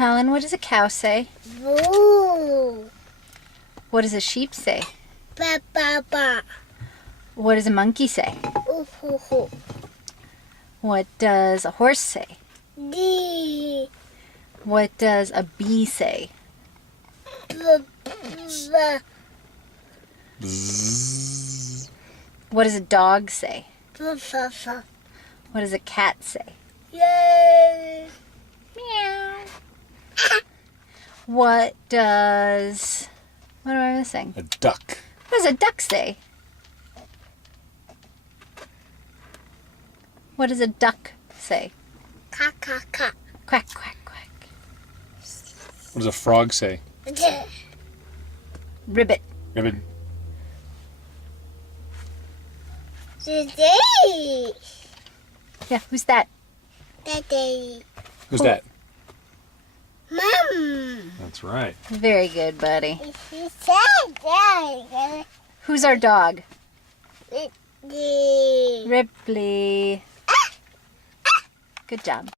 Colin, what does a cow say? Boo. What does a sheep say? Ba ba ba. What does a monkey say? Ooh hoo hoo. What does a horse say? D. What does a bee say? B b. Bzzz. What does a dog say? B b. What does a cat say? Yay. Meow. What am I missing? A duck. What does a duck say? What does a duck say? Ka ka ka. Quack, quack, quack. What does a frog say? Ribbit. Ribbit. Today. Yeah, who's that? Daddy. Who's that? Mom. That's right. Very good, buddy. She said that. Who's our dog? The. Ripley. Good job.